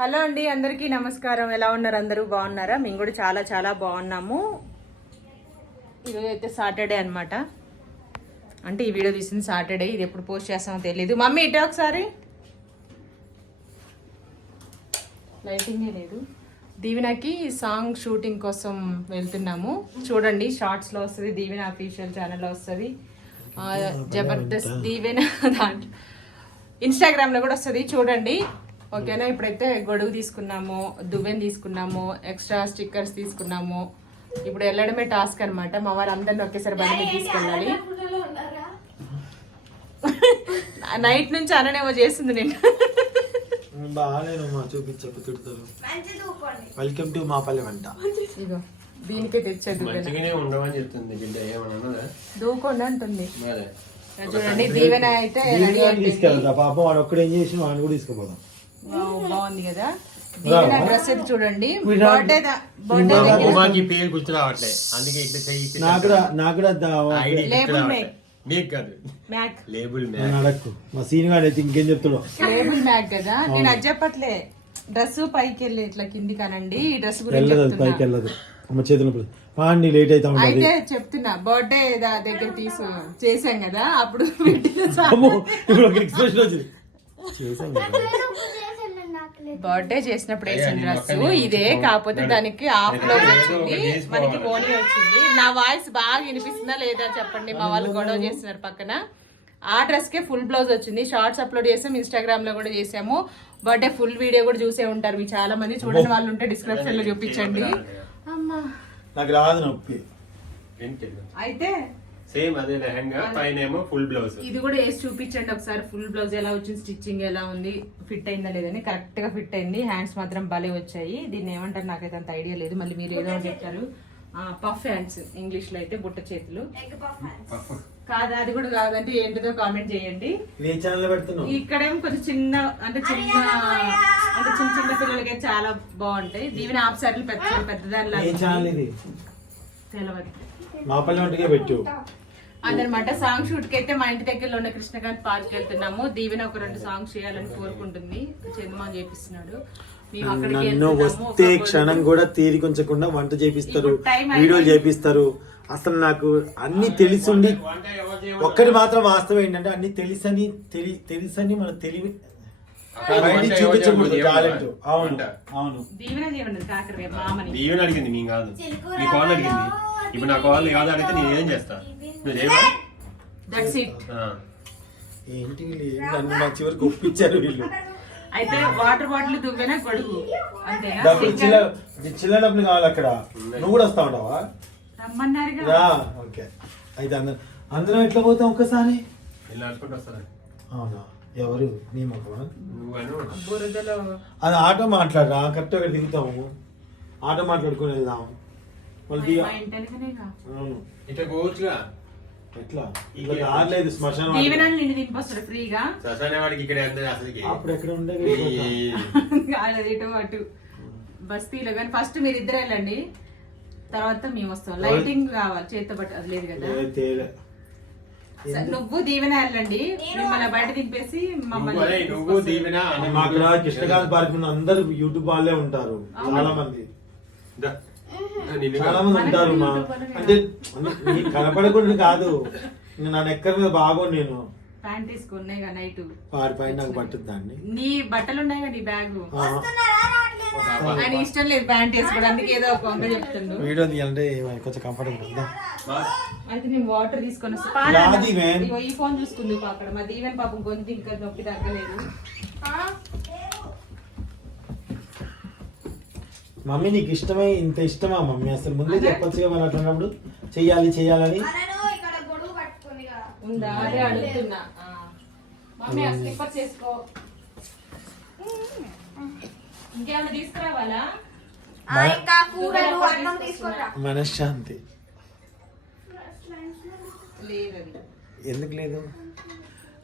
Hello అండి అందరికీ నమస్కారం. ఎలా ఉన్నారు? అందరూ బాగున్నారా? మేము కూడా చాలా చాలా బాగున్నాము. ఈరోజు అయితే సాటర్డే అన్నమాట. అంటే ఈ వీడియో తీసింది సాటర్డే. ఇది ఎప్పుడు పోస్ట్ చేస్తామో తెలియదు మమ్మీ ఇటే ఒకసారి. లైటింగే లేదు. దీవెనకి సాంగ్ షూటింగ్ కోసం వెళ్తున్నాము. చూడండి షార్ట్స్లో వస్తుంది దీవెన అఫీషియల్ ఛానల్లో వస్తుంది. జబర్దస్త్ దీవెన దాంట్లో. ఇన్స్టాగ్రామ్లో కూడా వస్తుంది. చూడంండి. ఓకేనా? ఇప్పుడైతే గొడుగు తీసుకున్నాము దువ్వెన్ తీసుకున్నాము ఎక్స్ట్రా స్టిక్కర్స్ తీసుకున్నాము. ఇప్పుడు వెళ్ళడమే టాస్క్ అన్నమాట. మా వారు అందరిని ఒకేసారి బండి మీద తీసుకెళ్ళాలి. నైట్ నుంచి అననేమో చేస్తుంది నేను చూపించకు తిడతారు వెల్కమ్ టు మా పల్లె వంట. ఇగో దీనికే తెచ్చే దువ్వెన. మంచిగానే ఉండమని చెప్తుంది బిడ్డ ఏమన్నా అన్నదా దూకోండి అంటుంది. చూడండి దీవెన అయితే తీసుకెళ్తా పాపం వాడు ఒక్కడు ఏం చేసిన వాడిని కూడా తీసుకుపోదాం. బాగుంది కదా? డ్రెస్ అయితే చూడండి. ఉమాకి పేరు గుర్తు రావట్లే. అందుకే ఇక్కడ చెయ్యి లేబుల్ గుర్తు రావట్లే. మేక్. మీకు కాదు. మ్యాక్. లేబుల్ నన్ను అడక్కు. మా సీన్ గాడు అయితే ఇంకేం చెప్తాడు. లేబుల్ మ్యాక్ కదా? నేను అది చెప్పట్లే. డ్రెస్ పైకి వెళ్ళి ఇట్లా కింది కానండి ఈ డ్రెస్ గురించి పైకి చెప్తున్నా. వెళ్ళదు. అమ్మ చేతులు పడు. లేట్ అవుతా ఉంటది అయితే చెప్తున్నా. బర్త్డే దగ్గర తీసు చేసాం కదా? అప్పుడు ఇప్పుడు ఒక ఎక్స్ప్రెషన్ వచ్చింది. చేసాం కదా. బర్త్డే చేసినప్పుడు వేసిన డ్రెస్ ఇదే కాకపోతే దానికి హాఫ్ బ్లౌజ్ వచ్చింది మనకి ఓనీ వచ్చింది. నా వాయిస్ బాగా వినిపిస్తుందా లేదా చెప్పండి. మా వాళ్ళు గొడవ చేస్తున్నారు పక్కన. ఆ డ్రెస్ కే ఫుల్ బ్లౌజ్ వచ్చింది. షార్ట్స్ అప్లోడ్ చేసాం ఇన్స్టాగ్రామ్లో కూడా చేసాము. బర్త్డే ఫుల్ వీడియో కూడా చూసే ఉంటారు మీ చాలా మంది. చూడని వాళ్ళు ఉంటే డిస్క్రిప్షన్లో చూపించండి. అమ్మా. నాకు రాదు నొప్పి. అయితే సేమ్ అదే లెహంగా పైన ఏమో ఫుల్ బ్లౌజ్ ఇది కూడా వేసి చూపించండి ఒకసారి. ఫుల్ బ్లౌజ్ ఎలా వచ్చింది స్టిచ్చింగ్ ఎలా ఉంది ఫిట్ అయిందా లేదని కరెక్ట్గా ఫిట్ అయింది. హ్యాండ్స్ మాత్రం భలే వచ్చాయి. దీన్ని ఏమంటారు నాకైతే అంత ఐడియా లేదు. మళ్ళీ మీరు ఏదో చెప్తారు. పఫ్ హ్యాండ్స్ ఇంగ్లీష్లో అయితే బుట్ట చేతులు. కాదు అది కూడా కాదంటే ఏంటిదో కామెంట్ చేయండి. ఇక్కడేమో కొంచెం చిన్న అంటే చిన్న అంటే చిన్న చిన్న పిల్లలకి చాలా బాగుంటాయి. దీవెన ఆఫ్ సార్లు పెద్ద పెద్దదానిలా ఏ ఛానల్ ఇది? తెలవదు. మా పల్లె వంటకే పెట్టు. అదనమాట. సాంగ్ షూట్కి అయితే మా ఇంటి దగ్గరలో ఉన్న కృష్ణకాంత్ పార్క్ వెళ్తున్నాము. దీవెన ఒక రెండు సాంగ్స్ చేయాలని కోరుకుంటుంది. చందమాన్ చేపిస్తున్నాడు. మేము అక్కడికి నన్ను. వస్తే క్షణం కూడా తీరికొంచకుండా వంట చేపిస్తారు వీడియోలు చేపిస్తారు. అసలు నాకు అన్ని తెలిసుండి ఒక్కటి మాత్రం వాస్తవం ఏంటంటే అన్ని తెలుసని తెలి తెలుసని మన తెలివి చూపించకూడదు టాలెంట్. అవును అవును. దీవెన అడిగింది మీ కాదు. మీ కాల్ అడిగింది. ఇప్పుడు నా కాల్ కాదు అడిగితే నేను ఏం చేస్తా? నువ్వు చేయవా దట్స్ ఇట్ ఆ. ఏంటి నన్ను నా చివరికి ఒప్పించారు వీళ్ళు. అయితే వాటర్ బాటిల్ దువ్వెన గొడుగు అంతేనా? డబ్బులు చిల్లర చిల్లర డబ్బులు కావాలి అక్కడ. నువ్వు కూడా వస్తా ఉంటావా రమ్మన్నారుగా. ఓకే. అయితే అందరం అందరం ఎట్లా పోతాం ఒక్కసారి? వెళ్ళి నడుచుకుంటూ వస్తాను అవునా? ఎవరు? నీ మొక్కమా అది ఆటో మాట్లాడరా? కరెక్ట్ అక్కడ దిగుతాము ఆటో మాట్లాడుకుని వెళ్దాం. మళ్ళీ దిగ. మా ఇంటి వెనకనేగా. అవును. ఇట్లా పోవచ్చుగా? ఎట్లా? ఇక రాలేదు శ్మశానం దీవెన నిన్ను దింపొస్తాడు ఫ్రీగా. ససానే వాడికి ఇక్కడ అందరు అసలుకి. అప్పుడు ఎక్కడ ఉండేది ఈ- కాలేదు ఇటు అటు. బస్తీలో కానీ ఫస్ట్ మీరు ఇద్దరు వెళ్ళండి. తర్వాత మేము వస్తాం. లైటింగ్ కావాలి చేత పట్టు అది లేదు కదా. నువ్వు దీవెన వెళ్ళండి. మిమ్మల్ని బయట దింపేసి నువ్వు అదే నువ్వు మమ్మల్ని దీవెన అన్న మా అక్కడ కృష్ణకాంత్ పార్క్ ఉన్న అందరు యూట్యూబ్ వాళ్ళే ఉంటారు చాలా మంది. నిన్ను చాలా. మంది ఉంటారు మా. అంటే కనపడకుండా కాదు. ఇంకా నా నెక్కర్ మీద బాగోను నేను. ప్యాంట్ తీసుకున్నాయి కదా నైట్ పారిపోయి నాకు పట్టుద్ది దాన్ని నీ బట్టలు ఉన్నాయి కదా నీ బ్యాగ్. ఆయన ఇష్టం లేదు ప్యాంట్ వేసుకోవడానికి ఏదో ఒక వంక చెప్తుండు. వీడియో తీయాలంటే కొంచెం కంఫర్టబుల్ ఉందా? అయితే నేను వాటర్ తీసుకొని వస్తా. పా రాదు నాన్న. ఈవెన్. ఇగో ఈ ఫోన్ చూసుకుంది అక్కడ. మా దీవెన పాపం గొంతు ఇంకా నొప్పి తగ్గలేదు. మమ్మీ నీకు ఇష్టమై ఇంత ఇష్టమా మమ్మీ? అసలు ముందే చెప్పొచ్చుగా మరి అట్లాంటప్పుడు. చెయ్యాలి చెయ్యాలని. ఉందా అదే అడుగుతున్నా. ఆ. మమ్మీ ఆ స్లిప్పర్ చేసుకో. ఇంకేమైనా తీసుకురావాలా? ఇంకా కూరలు అన్నం తీసుకుంటా. మనశ్శాంతి. ఎందుకు లేదు?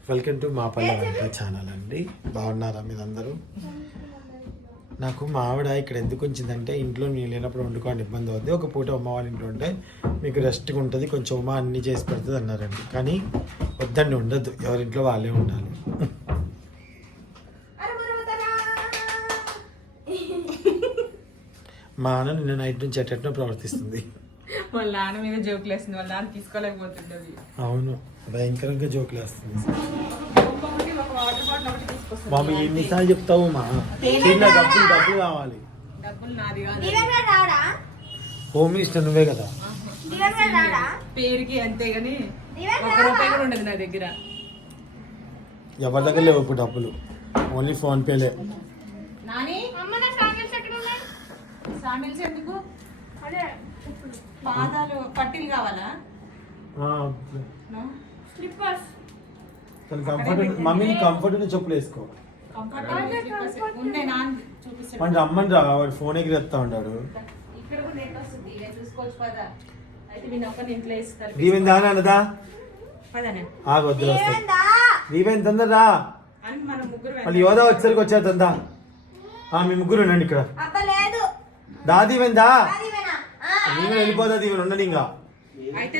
వెల్కమ్ టు మా పల్లె వంట ఛానల్ అండి. బాగున్నారా మీరందరూ? నాకు మా ఆవిడ ఇక్కడ ఎందుకు ఉంచిందంటే ఇంట్లో నేను లేనప్పుడు వండుకోవడం ఇబ్బంది అవుద్ది. ఒక పూట అమ్మ వాళ్ళ ఇంట్లో ఉంటే మీకు రెస్ట్గా ఉంటుంది కొంచెం ఉమ్మ అన్నీ చేసి పెడుతుంది అన్నారండి. కానీ వద్దండి ఉండద్దు. ఎవరింట్లో వాళ్ళే ఉండాలి. మా అన్న నిన్న నైట్ నుంచి ఎట్టెట్నో ప్రవర్తిస్తుంది. వాళ్ళ నాన్న మీద జోకులు వేస్తుంది. వాళ్ళ నాన్న తీసుకోలేకపోతుండదు అవును భయంకరంగా జోకులు వేస్తుంది. మమ్మీ ఎన్నిసార్లు చెప్తావు మా. చిన్న డబ్బులు డబ్బులు కావాలి. డబ్బులు నాది కాదు. దివ్యం గారు రాడా? హోమ్ మినిస్టర్ నువ్వే కదా. పేరుకి అంతే గాని ఒక రూపాయి కూడా ఉండదు నా దగ్గర. ఎవరి దగ్గర లేవు ఇప్పుడు డబ్బులు? ఓన్లీ ఫోన్ పేలే నాని? సామిల్స్ ఎందుకు? అదే. పాదాలు పట్టీలు కావాలా? స్లిప్పర్స్. తను కంఫర్ట్ మమ్మీని కంఫర్ట్ ఉన్న చెప్పులు వేసుకో. మన రమ్మని రా వాడు ఫోన్ ఎగిరేస్తా ఉంటాడు ఇక్కడ కూడా నెట్ వస్తుంది. నేను చూసుకోవచ్చు పదా. అయితే నేను ఒక్కరిని ఇంట్లో ఇస్తారు దీవెన్ దా పదనే ఆగొద్దు దీవెన్ తొందరరా అని మనం ముగ్గురు మళ్ళీ యోధా వచ్చేసరికి వచ్చేద్దా ఆ మీ ముగ్గురు ఉండండి ఇక్కడ. దా దీవెన్? దా నేను వెళ్ళిపోతా దీవెన్? ఉండను ఇంకా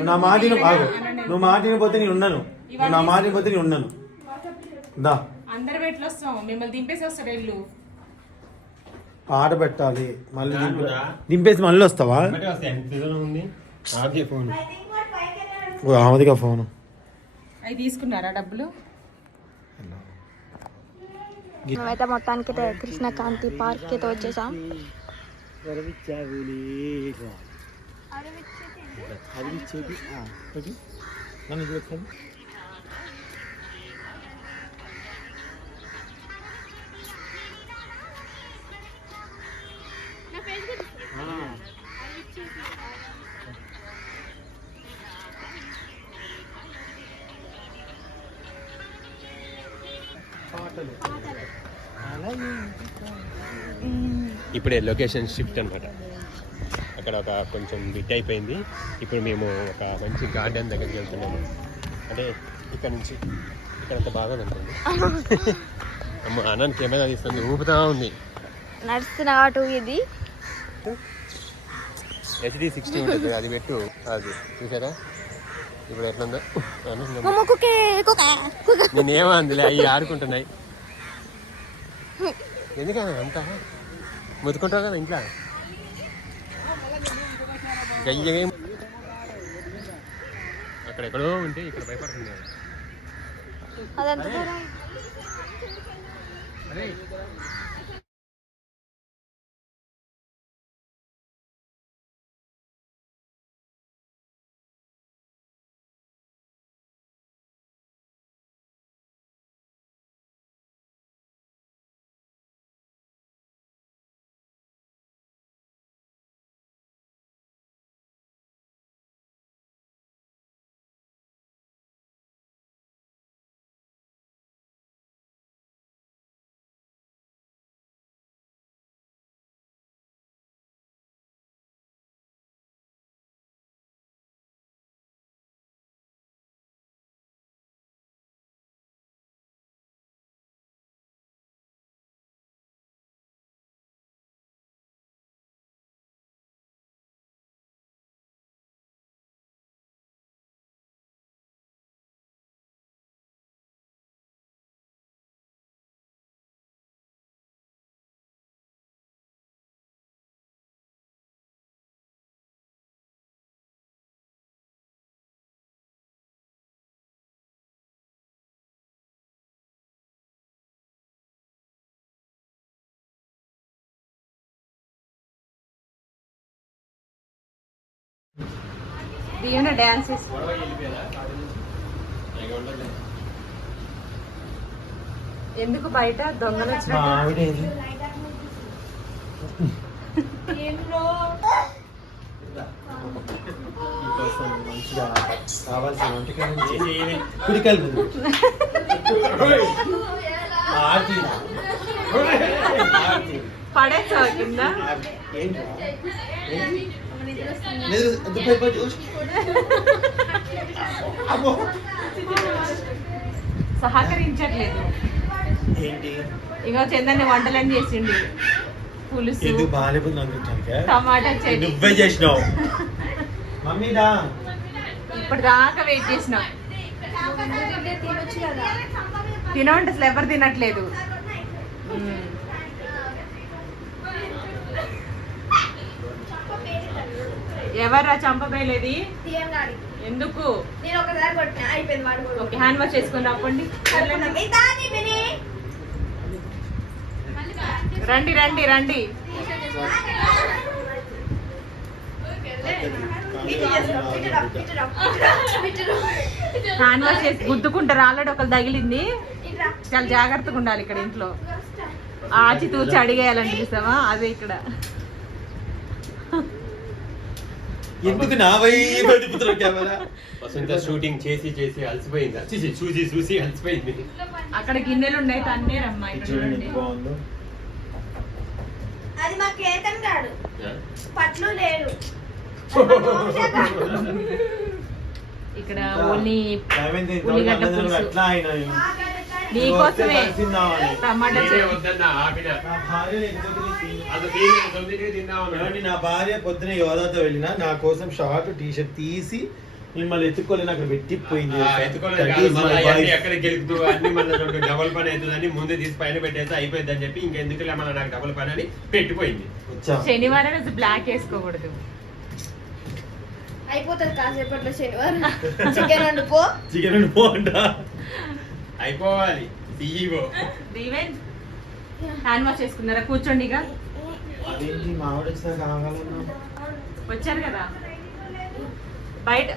నా మాట విను ఆగు. నువ్వు మాట వినిపోతే నేను ఉన్నాను నా మాట వినిపోతే నేను ఉన్నాను. దా. అందరు పెట్లు వస్తాం. మిమ్మల్ని దింపేసి వస్తారు ఇల్లు. పాట పెట్టాలి మళ్ళీ. దింపేసి మళ్ళీ వస్తావా? ఆమెదిగా ఫోన్. అవి తీసుకున్నారా డబ్బులు? మేమైతే మొత్తానికి అయితే కృష్ణకాంతి పార్క్ అయితే వచ్చేసాం. ఇప్పుడే లొకేషన్ షిఫ్ట్ అనమాట అక్కడ ఒక కొంచెం బిట్ అయిపోయింది. ఇప్పుడు మేము ఒక మంచి గార్డెన్ దగ్గరికి వెళ్తున్నాము. అంటే ఇక్కడ నుంచి ఇక్కడ అంత బాగా ఉంటుంది అమ్మ అన్నాన్ని కెమెరా తీస్తుంది ఊపుతా ఉంది. నడుస్తున్న అటు ఇది. హెచ్డి సిక్స్టీ ఉంటుంది అది పెట్టు. అది చూసారా? ఇప్పుడు ఎట్లుందో అందులే అవి ఆడుకుంటున్నాయి. ఎందుకని అంత? ముతుకుంటావు కదా ఇంట్లో? గయ్యేం అక్కడెక్కడో ఉంటే ఇక్కడ భయపడుతుంది అదంత దీవెన డ్యాన్స్ ఎందుకు బయట దొంగలు మంచిగా కావాల్సిన. పడేస్తావా కింద? లేదు, ఎంత పేపర్ చూసి. అబ్బో. సహకరించట్లేదు. ఏంటి? ఇగో చందన్ని వంటలని చేసిండు. పులుసు ఎందుకు బాగాలేకపోతుంది అనుకుంటాను టమాటా చట్నీ. నువ్వే చేసినావు. మమ్మీదా ఇప్పటిదాకా వెయిట్ చేసిన. తినవంటే అసలు ఎవరు తినట్లేదు. ఎవర్రా తీయం గాడి. ఎందుకు నేను ఒకసారి కొట్టిన అయిపోయింది వాడు కూడా. ఓకే హ్యాండ్ వాష్ చేసుకొని రాపండి. రండి రండి రండి. హ్యాండ్ వాష్ చేసి గుద్దుకుంటారు ఆల్రెడీ ఒకరు తగిలింది. చాలా జాగ్రత్తగా ఉండాలి ఇక్కడ ఇంట్లో ఆచి తూచి అడిగేయాలంటే చూసావా అదే ఇక్కడ ఎందుకు నా వైపు కెమెరా? వసంత షూటింగ్ చేసి చేసి అలసిపోయింది? చూసి చూసి చూసి అలసిపోయింది. అక్కడ గిన్నెలు ఉన్నాయి తన్నే రమ్మా ఇక్కడ చూడండి బాగుందో. అది మా కేతన్ గాడు? పట్లు లేడు. ఇక్కడ ఓన్లీ ఉల్లిగడ్డ పులుసు. నీకోసమే. టమాటా నా భార్య పొద్దున యోధాతో వెళ్ళిన నా కోసం షార్ట్ టీ షర్ట్ తీసి మిమ్మల్ని ఎత్తుకోలేని అక్కడ పెట్టిపోయింది డబల్ పని అవుతుందని ముందే తీసి పైన పెట్టేస్తే అయిపోయింది అని చెప్పి ఇంకెందుకు మళ్ళీ నాకు డబల్ పని అని పెట్టిపోయింది. శనివారం రోజు బ్లాక్ వేసుకోకూడదు. అయిపోతుంది కాసేపట్లో శనివారం. చికెన్ వండుకో. చికెన్ పోంట అయిపోవాలి. సీఈఓ దీవెన్? హ్యాండ్ వాష్ చేసుకున్నారా? కూర్చోండి ఇక. అదేంటి? మామిడి వచ్చినా కావాలన్నా వచ్చారు కదా? బయట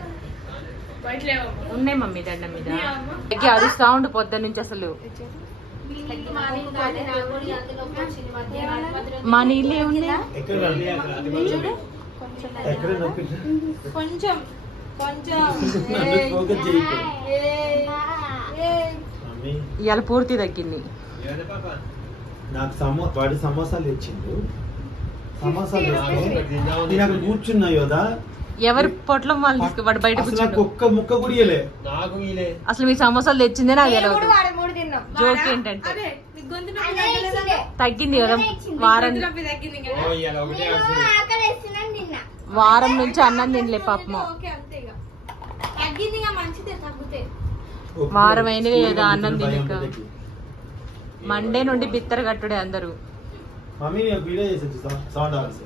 ఉన్నాయి మమ్మీ దండ మీద. ఎక్కి అరుస్తా ఉండు పొద్దున్న నుంచి అసలు. మా నీళ్ళు ఏమున్నాయి? కొంచెం కొంచెం. ఇవాళ పూర్తి తగ్గింది. నాకు సమో వాడి సమోసాలు తెచ్చిండు. సమోసాలు నేను అక్కడ కూర్చున్నా యోదా ఎవరు పొట్లం వాళ్ళు తీసుకు వాడు బయట ఒక్క ముక్క కూడా నాకు అసలు మీ సమోసాలు తెచ్చిందే నాకు తెలియదు కూడా వాడు మూడు తిన్నాం. జోక్ ఏంటంటే. తగ్గింది కదా. వారం ఓ ఇవాళ ఒకటే వస్తుంది ఆకలి వేస్తుందని తిన్నా. వారం నుంచి అన్నం తినలే పాపము తగ్గింది ఇక మంచిదే తగ్గితే. వారం అయింది స్కూల్ కదా అన్నం తినక. మండే నుండి బిత్తర కట్టుడే అందరూ. మమ్మీ నేను వీడియో చేసి సౌండ్ ఆఫీస్